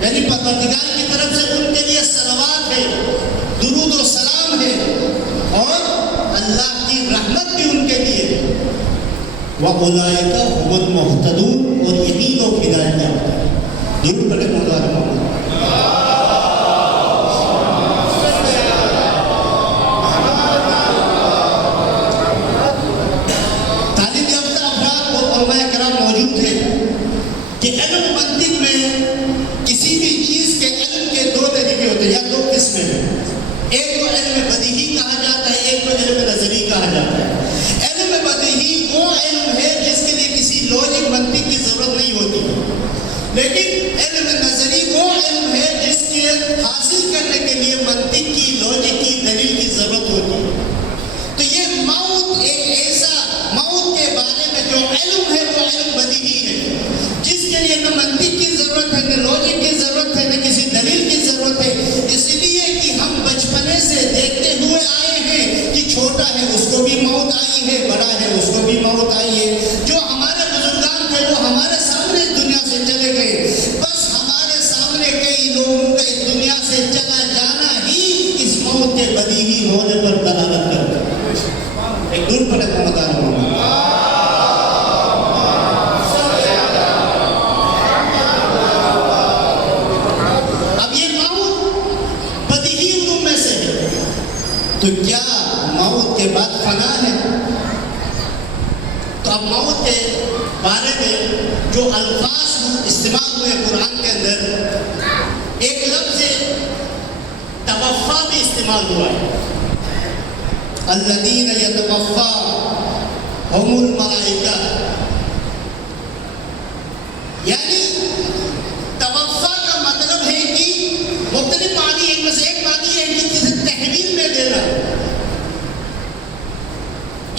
یعنی پروردگار کی طرف سے ان کے لیے صلوات ہے، درود و سلام ہے، اور اللہ کی رحمت بھی ان کے لیے ہے۔ وَأُولَٰئِكَ هُمُ الْمُهْتَدُونَ، اور یہی لوگ ہدایت یافتہ ہیں۔ درود پڑھیں مولانا محمد۔ تعلیم یافتہ افراد اور علماء کرام موجود ہیں کہ علم منطق میں کسی بھی چیز کے علم کے دو طریقے ہوتے ہیں یا دو قسمیں ہیں۔ ایک تو علم بدیہی کہا جاتا ہے، ایک تو علم نظری کہا جاتا ہے۔ علم بدیہی وہ علم ہے جس کے لیے کسی لوجک منطق کی ضرورت نہیں ہوتی، لیکن علم نظری وہ علم ہے جس کے حاصل کرنے کے لیے منطق کی، لوجک کی، دلیل کی ضرورت ہوتی ہے۔ تو یہ موت ایک ایسا، موت کے بارے میں جو علم ہے وہ علم بدیہی ہے، جس کے لیے نہ منطق کی ضرورت ہے، نہ لوجک کی ضرورت ہے، نہ کسی دلیل کی ضرورت ہے، اس لیے کہ ہم بچپنے سے دیکھتے ہوئے آئے ہیں کہ چھوٹا ہے اس کو بھی موت آئی ہے، بڑا ہے اس کو بھی موت آئی ہے۔ جو ہمارے بزرگان تھے وہ ہمارے سامنے اس دنیا سے چلے گئے، بس ہمارے سامنے کئی لوگوں کا اس دنیا سے چلا جانا ہی اس موت کے بدیہی ہونے پر دلالت کرتا ہے۔ ایک دور پر محمد تو کیا موت کے بعد فنا ہے؟ تو اب موت کے بارے میں جو الفاظ استعمال ہوئے قرآن کے اندر، ایک لفظ توفا بھی استعمال ہوا ہے۔ الذین یتوفاہم الملائکہ، یعنی توفا کا مطلب ہے کہ مختلف معنی ہے، ان میں سے ایک معنی ہے کہ کسی تحویل میں دینا،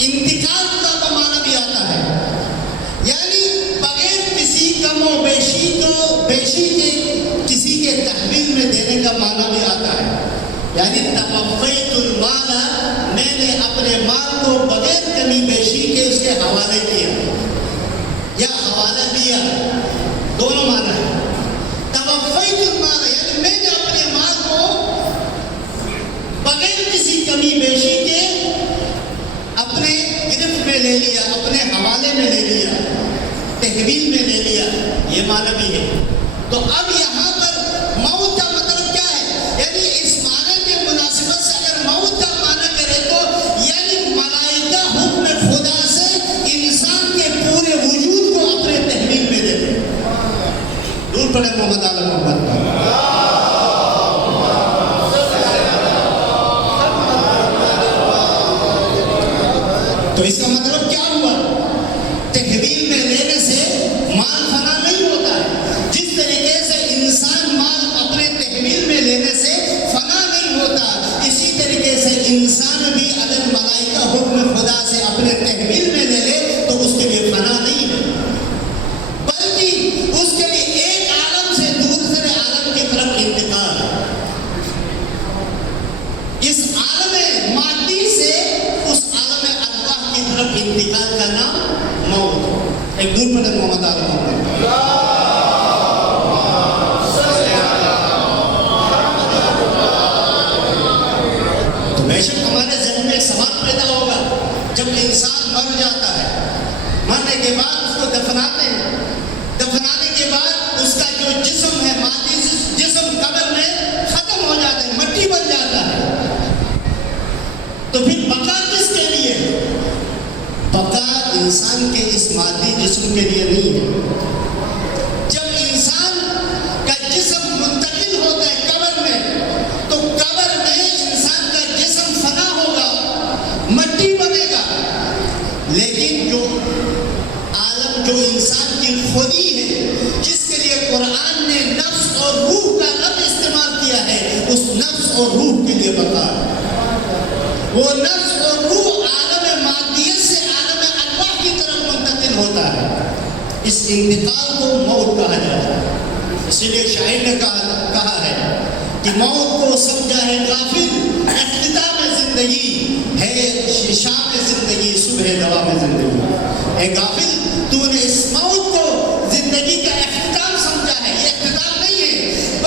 انتقال کا معنی بھی آتا ہے، یعنی بغیر کسی کم و بیشی کے کسی کے تحویل میں دینے کا معنی بھی آتا ہے۔ یعنی توفیت المال، میں نے اپنے مال کو بغیر کمی بیشی کے اس کے حوالے کیا یا حوالہ دیا، دونوں معنی ہے۔ توفیت المال یعنی میں نے اپنے مال کو بغیر کسی کمی بیشی کے اپنے گرفت میں لے لیا، اپنے حوالے میں لے لیا، تحویل میں لے لیا، یہ معنی بھی ہے۔ تو اب یہاں پر موت کا مطلب کیا ہے؟ یعنی اس معنی کے مناسبت سے اگر موت کا معنی کرے تو یعنی ملائکہ حکم خدا سے انسان کے پورے وجود کو اپنے تحویل میں دے دے۔ دور پڑے محمد آل محمد۔ تو اس کا مطلب کیا ہوا؟ تحویل میں لینے سے مال فنا نہیں ہوتا ہے، جس طریقے سے انسان مال اپنے تحویل میں لینے سے فنا نہیں ہوتا، اسی طریقے سے انسان بھی اگر ملائکہ حکم خدا سے اپنے تحویل میں لے لے تو اس کے لیے فنا نہیں ہے، بلکہ اس کے لیے ایک عالم سے دوسرے عالم کی طرف انتقال ہے۔ اس عالم مادی سے اس عالم ارواح کی طرف انتقال کا نام موت۔ ایک دور پر محمد آل محمد۔ تو بے شک ہمارے ذہن میں ایک سوال پیدا ہوگا، جب انسان مر جاتا ہے، مرنے کے بعد اس کو دفناتے ہیں، دفنانے کے بعد اس کا جو جسم ہے، مادی جسم قبر میں ختم ہو جاتا ہے، مٹی بن جاتا ہے، تو پھر بقا کس کے لیے؟ بقا انسان کے اس مادی جسم کے لیے نہیں ہے۔ جب انسان کا جسم منتقل ہوتا ہے قبر میں، تو قبر میں انسان کا جسم فنا ہوگا، مٹی بنے گا، لیکن جو عالم، جو انسان کی خودی ہے، جس کے لیے قرآن نے نفس اور روح کا لفظ استعمال کیا ہے، اس نفس اور روح کے لیے بقا ہے۔ وہ نفس اور روح عالم مادیت سے عالم ارواح کی طرف منتقل ہوتا ہے، اس انتقال کو موت کہا جاتا ہے۔ اسی لیے شاعر نے کہا ہے کہ موت کو سمجھا ہے غافل، اختتام زندگی ہے شام زندگی، صبح دوا میں زندگی۔ اے غافل، تو نے اس موت کو زندگی کا اختتام سمجھا ہے، یہ اختتام نہیں ہے،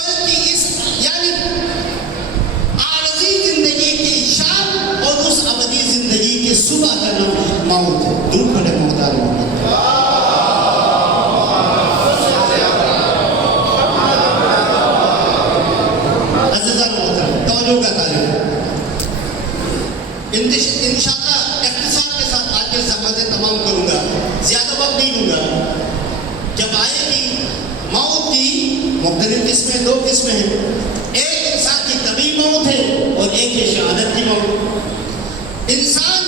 عزیزان محترم توجہ کا طالب انشاءاللہ اختصار کے ساتھ آج کے سماعتیں تمام کروں گا، زیادہ وقت نہیں لوں گا۔ جب آئے گی موت کی مختلف قسمیں، دو قسمیں ہیں، ایک انسان کی طبعی موت ہے اور ایک ہے شہادت کی موت۔ انسان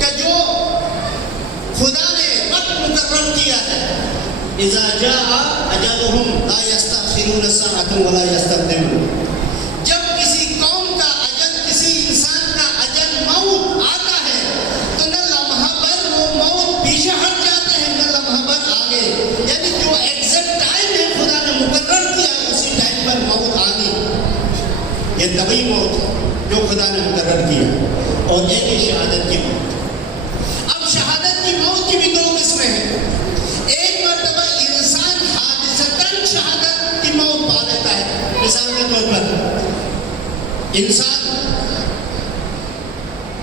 کا جو خدا نے وقت مقرر کیا ہے، اذا جاء اجلهم لا يستأخرون ساعة ولا يستقدمون، جب کسی قوم کا اجل، کسی انسان کا اجل موت آتا ہے تو نہ لمحہ بھر وہ موت پیچھے ہٹ جاتا ہے، نہ لمحہ بھر آگے، یعنی جو ایگزیکٹ ٹائم ہے خدا نے مقرر کیا اسی ٹائم پر موت آ گئی۔ یہ طبعی موت ہے جو خدا نے مقرر کیا، اور ایک ہے شہادت کی موت۔ اب شہادت کی موت کی بھی دو قسمیں ہیں، ایک مرتبہ انسان حادثتاً شہادت کی موت پا لیتا ہے۔ مثال کے طور پر انسان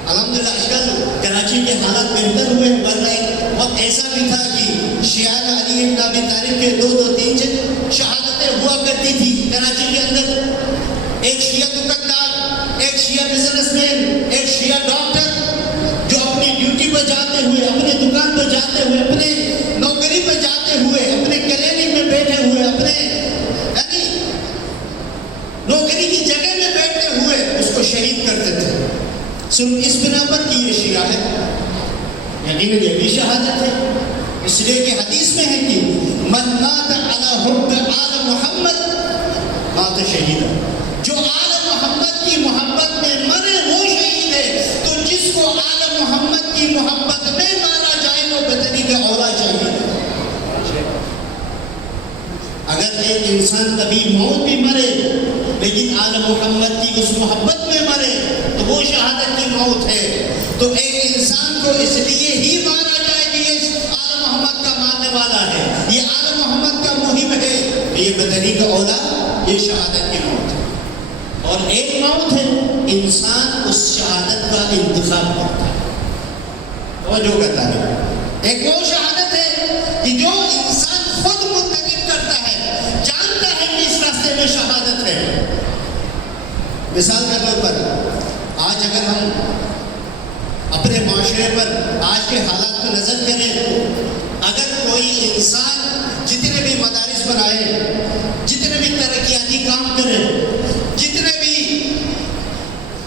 الحمدللہ آج کل کراچی کے حالات بہتر ہوئے ہیں، ورنہ ایک وقت ایسا بھی تھا کہ شیعہ علی ابن ابی طالب کے دو تین شہادتیں ہوا کرتی تھی کراچی کے اندر، ایک شیعہ دکاندار، ایک شیعہ بزنس مین، ایک شیعہ ڈاکٹر جو اپنی ڈیوٹی پر جاتے ہوئے، اپنے دکان پر جاتے ہوئے، اپنے نوکری پر جاتے ہوئے، اپنے کلینک میں بیٹھے ہوئے، اپنے یعنی نوکری کی جگہ میں بیٹھے ہوئے اس کو شہید کرتے تھے، صرف اس بنا پر کہ یہ شیعہ ہے۔ یقیناً یہ بھی شہادت ہے، اس لیے کہ حدیث میں ہے کہ من مات علی حب آل محمد مات شہیدا، جو آل محمد کی محبت میں مرے وہ شہید ہے۔ تو جس کو آل محمد کی محبت میں مارا جائے وہ بطریق اولا شہید ہے۔ اگر ایک انسان کبھی موت بھی مرے لیکن آل محمد کی اس محبت میں مرے تو وہ شہادت کی موت ہے۔ تو ایک انسان کو اس لیے ہی مارا جائے کہ یہ آل محمد کا ماننے والا ہے، یہ آل محمد کا محب ہے، تو یہ بطریق اولا یہ شہادت کی موت ہے۔ اور ایک موت ہے انسان اس شہادت کا انتخاب کرتا ہے، توجہ کرتا ہے۔ ایک وہ شہادت ہے کہ جو انسان خود منتخب کرتا ہے، جانتا ہے کہ اس راستے میں شہادت ہے۔ مثال کے طور پر آج اگر ہم اپنے معاشرے پر آج کے حالات کو نظر کریں تو اگر کوئی انسان جتنے بھی مدارس بنائے، جتنے بھی ترقیاتی کام کرے، جتنے بھی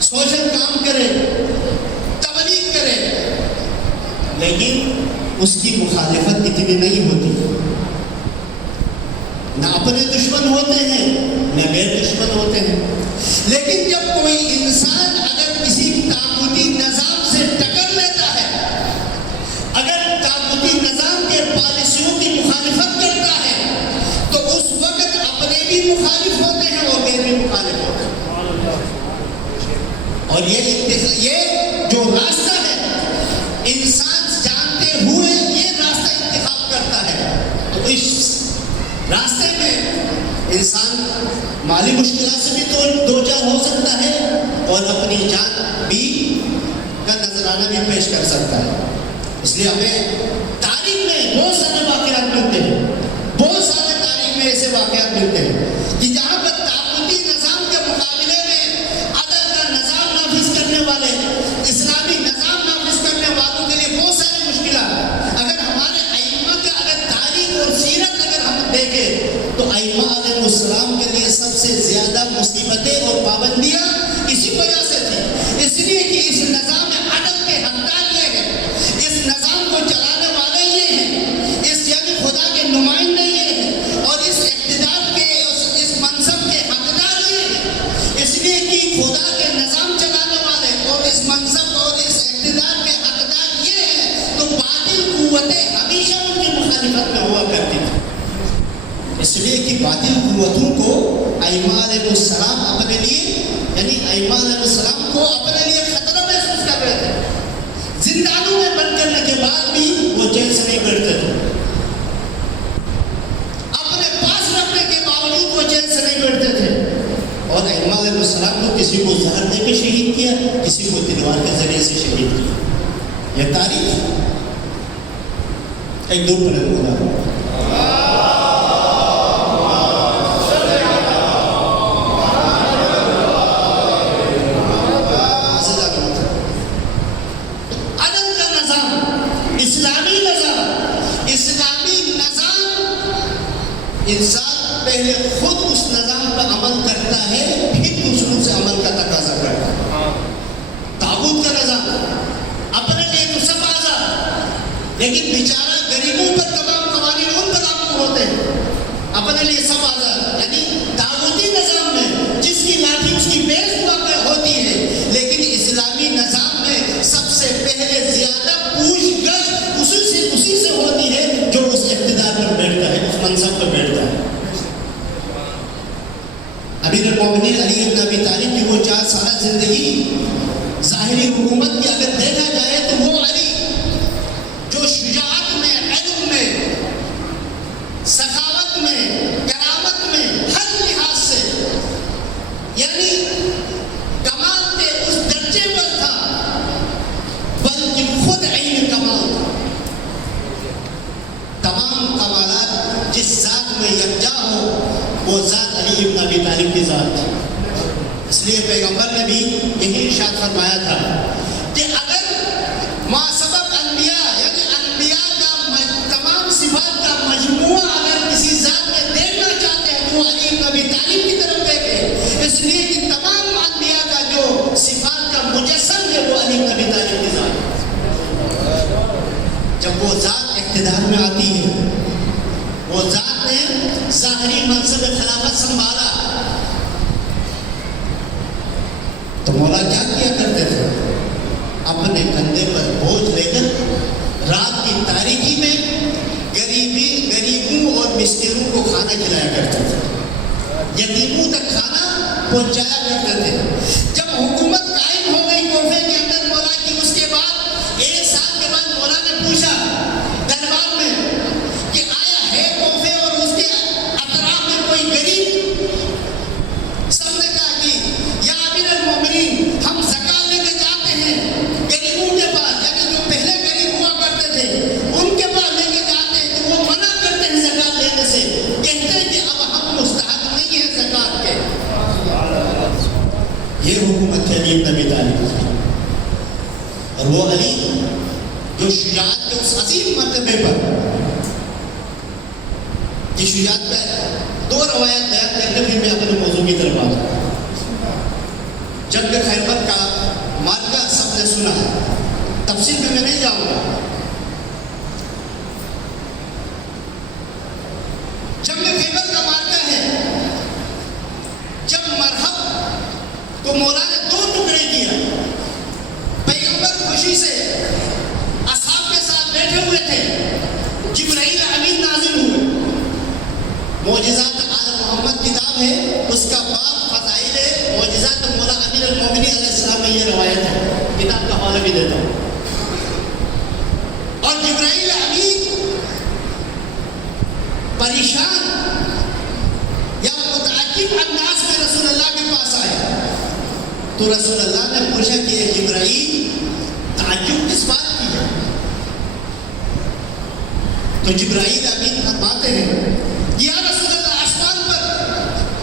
سوشل کام کرے، تبلیغ کرے، لیکن اس کی مخالفت اتنی نہیں ہوتی، نہ اپنے دشمن ہوتے ہیں نہ غیر دشمن ہوتے ہیں۔ لیکن جب کوئی انسان اگر کسی طاغوتی نظام سے ٹکر لیتا ہے، اگر طاغوتی نظام کے پالیسیوں کی مخالفت کرتا ہے، تو اس وقت اپنے بھی مخالف ہوتے ہیں اور غیر بھی مخالف ہوتے ہیں۔ اور یہ جو راستہ ہے انسان جانتے ہوئے یہ راستہ انتخاب کرتا ہے، تو اس راستے میں انسان مالی مشکلات سے بھی دو چار ہو سکتا ہے اور اپنی جان بھی کا نذرانہ بھی پیش کر سکتا ہے۔ اس لیے ہمیں تاریخ میں بہت سارے واقعات ملتے ہیں، بہت سارے تاریخ میں ایسے واقعات ملتے ہیں کہ جہاں پر طاغوتی نظام کے مقابلے میں عدل کا نظام نافذ کرنے والے، اسلامی نظام نافذ کرنے والوں کے لیے بہت ساری مشکلات۔ اگر ہمارے ائمہ کا اگر تاریخ اور سیرت اگر ہم دیکھیں تو ائمہ علیہ السلام کے لیے سب سے زیادہ مصیبتیں اور پابندیاں اسی وجہ سے تھی، اس لیے کہ اس نظام عدل کے حقدار یہ ہیں، اس نظام کو چلانے والے یہ ہیں، اس یعنی خدا کے نمائندے یہ ہیں، اور اس اقتدار کے اس منصب کے حقدار یہ ہیں۔ اس لیے کہ خدا کے نظام چلانے والے اور اس منصب اور اس اقتدار کے حقدار یہ ہیں، تو باطل قوتیں ہمیشہ ان کی مخالفت میں ہوا کرتی تھی۔ اس لیے کہ باطل قوتوں کو ائمہ علیہ السلام اپنے لیے یعنی ائمہ علیہ السلام کو اپنے لیے خطرہ محسوس کر رہے تھے۔ زندانوں میں بند کرنے کے بعد بھی وہ جیل سے نہیں بیٹھتے تھے، اپنے پاس رکھنے کے باوجود وہ جیل سے نہیں بیٹھتے تھے۔ اور ائمہ علیہ السلام کو کسی کو زہر دے کے شہید کیا، کسی کو تلوار کے ذریعے سے شہید کیا۔ یہ تاریخ ایک دو پلن ہوگا۔ لیکن بیچارہ غریبوں پر تمام قوانین ان پر لاگو ہوتے ہیں، اپنے لیے سب آزاد، یعنی طاغوتی نظام میں جس کی لاٹھی اس کی بیس ہوا ہوتی ہے، لیکن اسلامی نظام میں سب سے پہلے زیادہ پوچھ گچھ اسی سے ہوتی ہے جو اس اقتدار پر بیٹھتا ہے، اس منصب پر بیٹھتا ہے۔ امیر المومنین علی بن ابی طالب کی وہ 4 سالہ زندگی ظاہری حکومت کی اگر دیکھا جائے تو وہ علی جو شجاعت میں، علم میں، سخاوت میں، کرامت میں، ہر لحاظ سے یعنی کمال کے اس درجے پر تھا، بلکہ خود عین کمال تھا۔ تمام کمالات جس ذات میں یکجا ہو وہ ذات علی بن ابی طالب کی ذات تھی۔ اس لیے پیغمبر نے بھی یہی ارشاد فرمایا تھا کہ اگر ما سبق انبیاء یعنی انبیاء کا تمام صفات کا مجموعہ اگر کسی ذات میں دیکھنا چاہتے ہیں تو وہ علی بن ابی طالب کی طرف دیکھیں، اس لیے کہ تمام انبیاء کا جو صفات کا مجسم ہے وہ علی بن ابی طالب کی ذات ہے۔ جب وہ ذات اقتدار میں آتی ہے، وہ ذات نے ظاہری منصب خلافت سنبھالا، تو مولا کیا کیا کرتے تھے؟ اپنے کندھے پر بوجھ لے کر رات کی تاریکی میں غریبوں اور مسکینوں کو کھانا کھلایا کرتے تھے، یتیموں تک کھانا پہنچایا کرتے تھے۔ جب حکومت قائم ہو گئی کوفے کے اندر مولا کی، اس کے بعد 1 سال کے بعد مولا نے پوچھا دربار میں کہ آیا ہے کوفے اور اس کے اطراف میں کوئی غریب؟ سب نے کہا کہ یا امیر المومنین ہم زکات لے کے جاتے ہیں غریبوں کے پاس، یعنی جو پہلے غریب ہوا کرتے تھے ان کے پاس لے کے جاتے ہیں تو وہ منع کرتے ہیں زکات لینے سے، کہتے ہیں کہ اب ہم مستحق نہیں ہیں زکات کے۔ یہ حکومت تھی علی بن ابی طالب کی، اور وہ علی جو شجاعت کے اس عظیم مرتبے پر، یہ شجاعت پہ 2 روایت بیان کر کے پھر میں اپنے موضوع کی طرف آتا ہوں۔ جنگ خیبر کا مارکہ سب نے سنا ہے، تفصیل میں نہیں جاؤں گا۔ جنگ خیبر کا مارکہ ہے جب مرحب کو مولا نے 2 ٹکڑے کیا، پیغمبر خوشی سے اصحاب کے ساتھ بیٹھے ہوئے تھے، جبرائیل امین نازل ہوئے۔ معجزات آل محمد کتاب ہے، اس کا باب فضائل معجزات مولا امیر المومنین علیہ السلام میں یہ روایت ہے، کتاب کا حوالہ بھی دیتا ہوں۔ اور جبرائیل امین پریشان یا متعجب انداز میں رسول اللہ کے پاس آئے، تو رسول اللہ نے پوچھا کہ اے جبرائیل تعجب کس بات کی ہے؟ تو جبرائیل امین فرماتے ہیں یا رسول اللہ، آسمان پر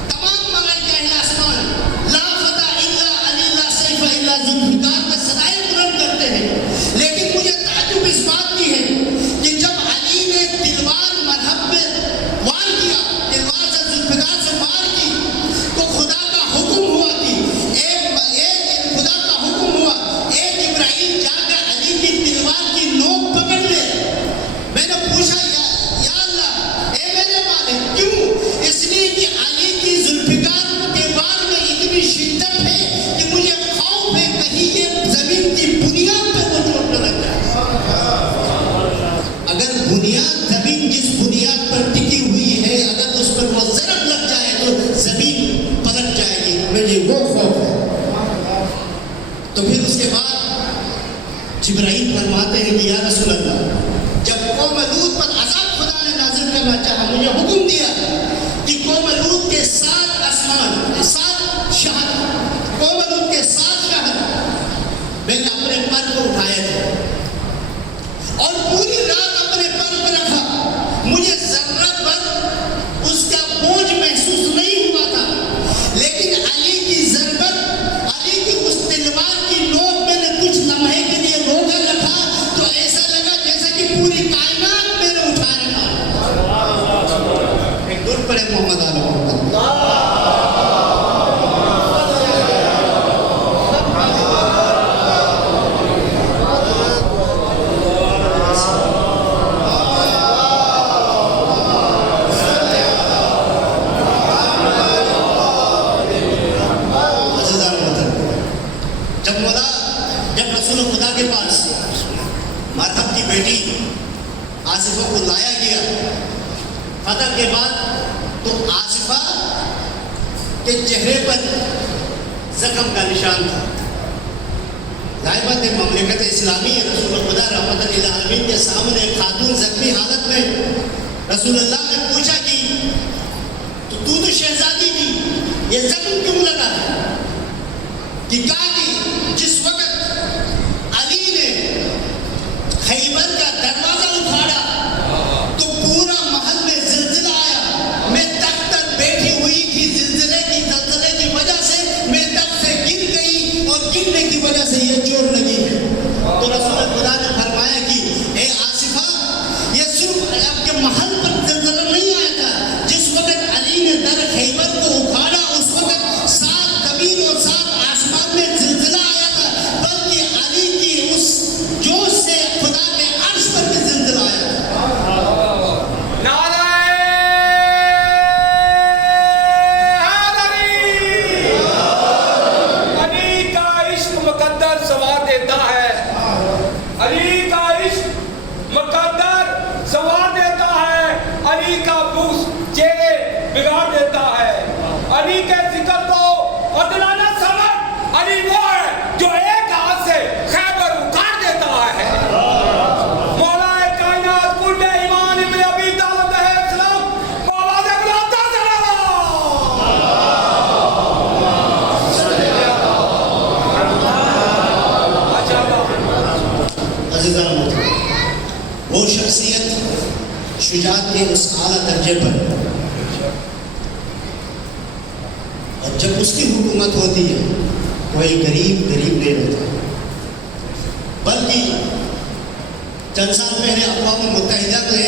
تمام ملائکہ اہل آسمان لا فتح الا علی لا سیف الا ذوالفقار کا صدائے بلند کرتے ہیں، لیکن مجھے تعجب اس بات کی ہے کہ جب علی نے تلوار مرحب میں وار کیا، تلوار سے ذوالفقار سے وار کی، تو خدا کا حکم ہوا کہ خدا کا حکم ہوا اے جبرائیل جا کر علی کی تلوار کی نوک پکڑ لے۔ میں نے پوچھا یا اللہ اے میرے مالک کیوں؟ اس لیے کہ علی کی ذوالفقار کے وار میں اتنی شدت ہے کہ مجھے خوف ہے کہیں یہ زمین کی بنیاد پہ وہ چوٹ نہ لگ جائے۔ اگر بنیاد زمین جس بنیاد پر ٹکی ہوئی ہے اگر اس پر وہ ضرب لگ جائے تو زمین پلٹ جائے گی، مجھے وہ خوف ہے۔ تو پھر اس کے بعد جبرائیل فرماتے ہیں کہ یا رسول اللہ، جب قوم لوط پر عذاب خدا نے نازل کرنا چاہا، مجھے حکم دیا کہ قوم لوط کے 7 آسمان، 7 شہر، قوم لوط کے 7 شہر میں نے اپنے پر کو اٹھائے تھے اور پوری رات اپنے پر پہ رکھا، مجھے ذرہ پر اس کا بوجھ محسوس نہیں ہوا تھا، لیکن علی کی ضربت، علی کی اس تلوار کی نوک میں نے کچھ لمحے کے لیے روکا رکھا تو ایسا لگا جیسے کہ پوری کائنات میں نے اٹھا رکھا۔ ایک دور پڑے محمد آل محمد۔ آصفہ کو لایا گیا فتح کے بعد، تو آصفہ کے چہرے پر زخم کا نشان تھا۔ ظاہر بات ہے مملکت اسلامی رسول خدا رحمت للعالمین کے سامنے خاتون زخمی حالت میں رسول اللہ نے پوچھا کہ تو شہزادی کی یہ زخم کیوں لگا ہے؟ کہ کہا کہ جس وقت علی نے خیبر کا دروازہ اٹھاڑا تو پورا محل میں زلزلہ آیا، میں تخت پر بیٹھی ہوئی تھی، زلزلے کی وجہ سے میں تخت سے گر گئی اور گرنے کی وجہ سے یہ چوٹ لگی ہے۔ تو رسول خدا نے فرمایا کہ اے آصفہ، یہ صرف آپ کے محل پر زلزلہ نہیں آیا تھا، جس وقت علی نے در خیبر کو اکھاڑا اس وقت 7 زمین اور 7 آسمان میں زلزلہ آیا تھا، بلکہ علی کی اس جوش سے خدا کے عرش پر بھی زلزلہ آیا تھا۔ علی کا عشق مقدر سوار دیتا ہے، علی کا بغض چہرے بگاڑ دیتا ہے۔ علی کے ذکر کو عدلانہ سمجھ، علی وہ ہے جو ایک ہاتھ سے خیبر اکھاڑ دیتا ہے۔ مولا کائنات کل ایمان ابن ابی طالب علیہ السلام مولا سے بلاتا وہ شخصیت شجاعت کے اس اعلیٰ درجے پر، اور جب اس کی حکومت ہوتی ہے کوئی غریب نہیں ہوتا، بلکہ چند سال پہلے اقوام متحدہ نے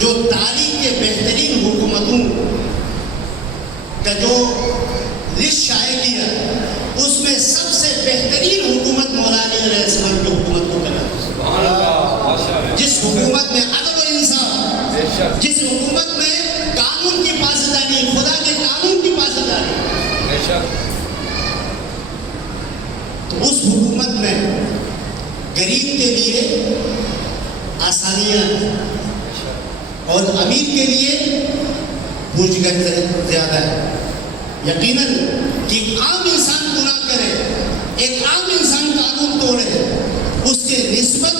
جو تاریخ کے بہترین حکومتوں کا جو لسٹ شائع کیا، اس میں سب سے بہترین حکومت مولا علی علیہ السلام کی حکومت کو ملا، جس حکومت میں عدل و انصاف، جس حکومت میں قانون کی پاسداری، خدا کے قانون کی پاسداری، تو اس حکومت میں غریب کے لیے آسانیاں اور امیر کے لیے پوچھ گچھ زیادہ ہے۔ یقیناً کہ عام انسان گناہ کرے، ایک عام انسان قانون توڑے، اس کے نسبت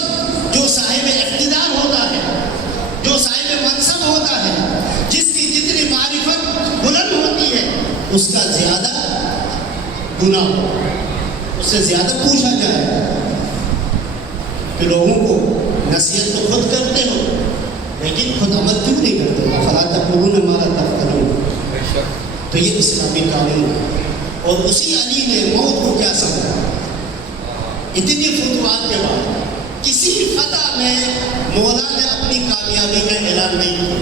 جو صاحب اقتدار ہوتا ہے، جو صاحب منصب ہوتا ہے، جس کی جتنی معرفت بلند ہوتی ہے، اس کا زیادہ گناہ، اس سے زیادہ پوچھا جائے کہ لوگوں کو نصیحت تو خود کرتے ہو لیکن خود عمل کیوں نہیں کرتے؟ فلا تقولون ما لا تفعلون۔ تو یہ اسلامی قانون ہے۔ اور اسی علی نے موت کو کیا سمجھا؟ اتنی فتوحات کے بعد کسی فتح میں مولا نے اپنی کامیابی کا اعلان نہیں کیا،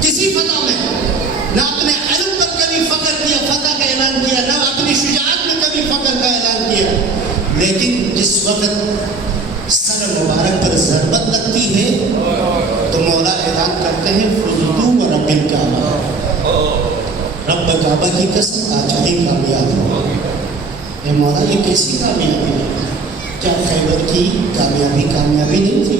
کسی فتح میں نہ اپنے علم پر کبھی فخر کیا، فتح کا اعلان کیا، نہ اپنی شجاعت میں کبھی فخر کا اعلان کیا، لیکن جس وقت سر مبارک پر ضربت لگتی ہے تو مولا اعلان کرتے ہیں فزتو و رب الکعبہ، رب کعبہ کی قسم آج ہی کامیاب ہو۔ اے مولا یہ کیسی کامیابی ہے؟ کیا خیبر کی کامیابی نہیں تھی؟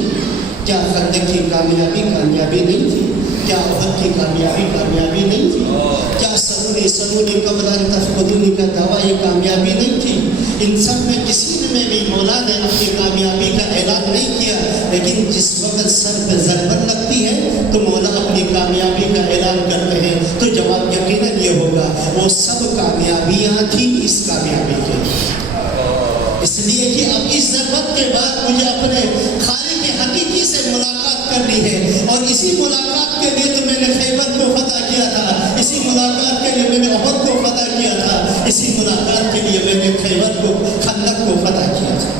کیا خندق کی کامیابی نہیں تھی؟ کیا احد کی کامیابی نہیں تھی؟ کیا سنونی قبل ان تفقدونی کا دعویٰ یہ کامیابی نہیں تھی؟ ان سب میں کسی میں بھی مولا نے اپنی کامیابی کا اعلان نہیں کیا، لیکن جس وقت سر پہ ضربت لگتی ہے تو مولا اپنی کامیابی کا اعلان کرتے ہیں، تو جواب یقیناً یہ ہوگا وہ سب کامیابیاں تھیں اس کامیابی کے، اس لیے کہ اب اس ضربت کے بعد مجھے اپنے خالق حقیقی سے ملاقات کرنی ہے، اور اسی ملاقات کے لیے تو میں نے خیبر کو فتح کیا تھا، اسی ملاقات کے لیے میں نے احد کو فتح کیا تھا، اسی ملاقات کے لیے میں نے خیبر کو خندق کو فتح کیا تھا۔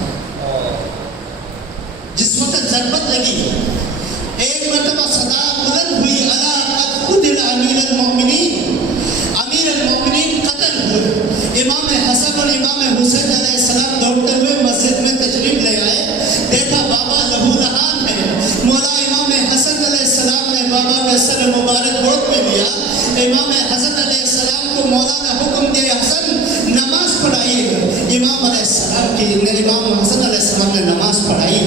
جس وقت ضربت لگی ایک مرتبہ صدا بلند ہوئی، الا قد قتل امیر المؤمنین، امیر المؤمنین قتل ہوئے۔ امام حسن اور امام حسین علیہ السلام دوڑتے ہوئے مسجد میں تشریف لے آئے، دیکھا بابا لہو لہان ہے۔ مولا امام حسن علیہ السلام نے بابا کا سر مبارک گود میں لیا۔ امام حسن علیہ السلام کو مولا نے حکم دیا حسن نماز پڑھائیے۔ امام حسن علیہ السلام نے نماز پڑھائی،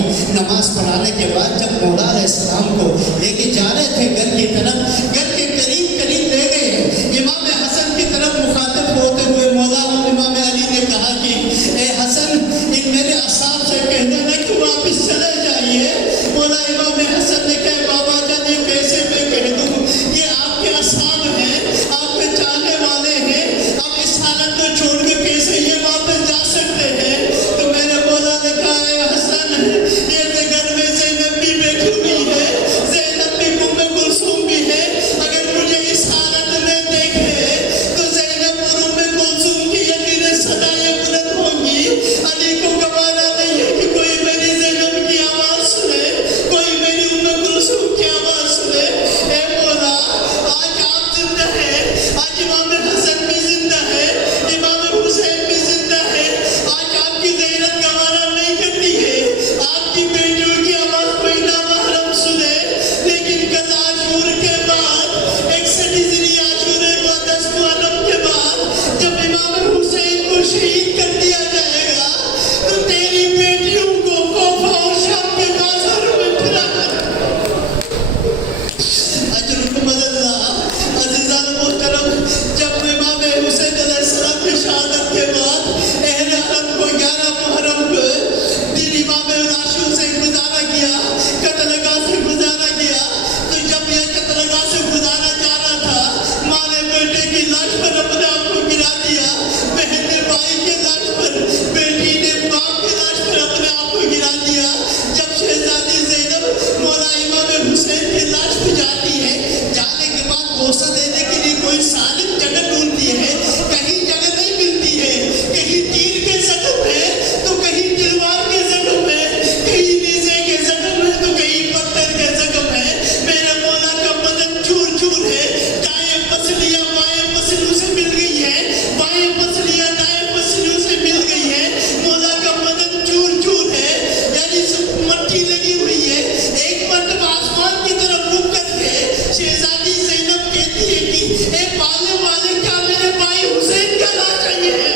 بھروسہ دینے کے لیے کوئی سالم جگہ ڈھونڈتی ہے، کہیں جگہ نہیں ملتی ہے، کہیں تیر کے زخم ہے تو کہیں تلوار کے زخم ہے، کہیں نیزے کے زخم ہے تو کہیں پتھر کے زخم ہے۔ میرے مولا کا بدن چور چور ہے، دائیں پسلیاں بائیں پسلیوں سے مل گئی ہے، بائیں پسلیاں دائیں پسلیوں سے مل گئی ہے، مولا کا بدن چور چور ہے، یعنی سب مٹی لگی ہوئی ہے۔ ایک مرتبہ آسمان کی طرف رک کر کے شہزادی زینب کہتی ہے کہ اے پالنے والے، کیا میرے بھائی حسین کا لاش چاہیے ہے؟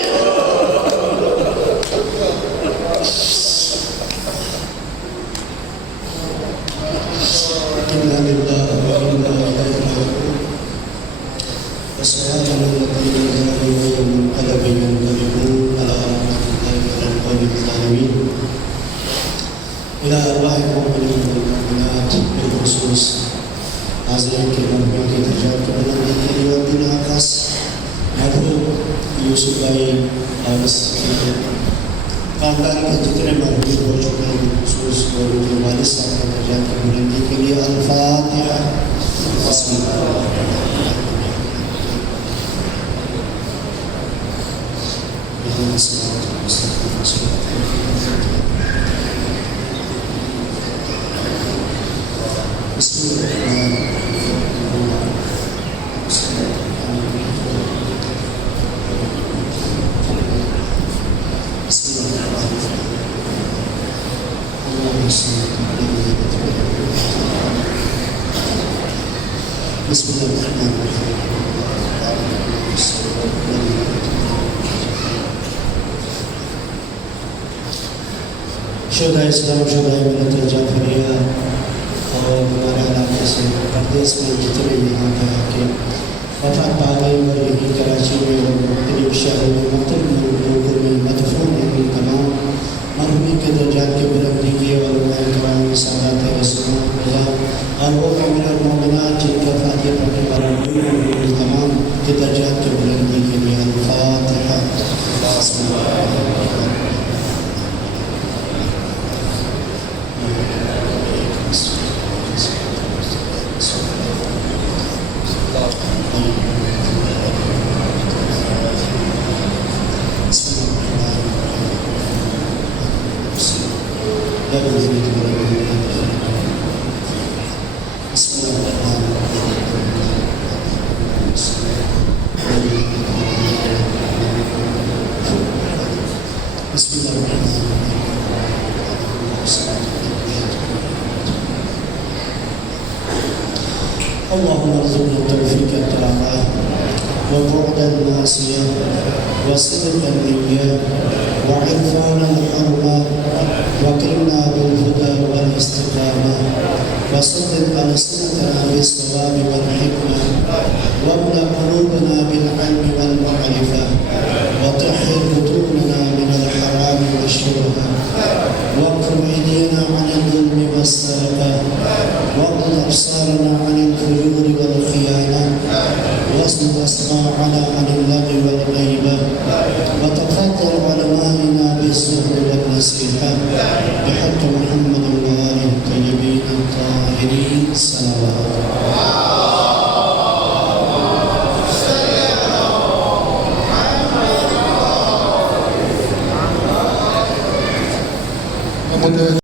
اِنَّا لِلَّهِ وَإِنَّا إِلَيْهِ رَاجِعُونَ وَسَلَامٌ عَلَى الَّذِينَ يَنقَلِبُونَ عَلَى عَقِبَيْهِ الظَّالِمِينَ إلى أرواح المؤمنين والمؤمنات بالخصوص حاضرین کے مرحومین کی درجات کو بلندی کے لیے اور بنا خاص مرحوم یوسف بھائی اور اس کے خاندان کے جتنے مرحوم ہو چکے ہیں بالخصوص اور ان کے والد صاحب کے درجات کی بلندی کے لیے الفاتحہ۔ بسم شہدائے اسلام، شہدائے ملت جعفریہ اور ہمارے علاقے سے پردیس میں جتنے یہاں پہ آ کے وفات پا گئے اور یہیں کراچی میں اور مختلف شہروں میں مختلف ملکوں میں مدفون ہیں، ان تمام مرحومین کے درجات کی بلندی کی اور علماء کرام سادات رسول اللہ اور وہ مومن اور مومنات جن کا فاتحہ پڑھنے والا ان تمام کے درجات کی بلندی کے لیے الفاتحہ۔ اللهم ارزقنا توفيق الطاعة وبعد المعصية وصدق النية وعرفان الحرمة وكرمنا بالهدى والاستقامة وصدق ألسنتنا بالصواب والحكمة واملأ قلوبنا بالعلم والمعرفة وطهر بطوننا من الحرام والشبهة واكف أيدينا عن الظلم والسرقة واغض أبصارنا عن الفجور والخيانة واصلب أسماعنا عن اللغو والغيبة وتفضل علمائنا بالزهد والنصيحة بحق محمد وآله الطيبين الطاهرين.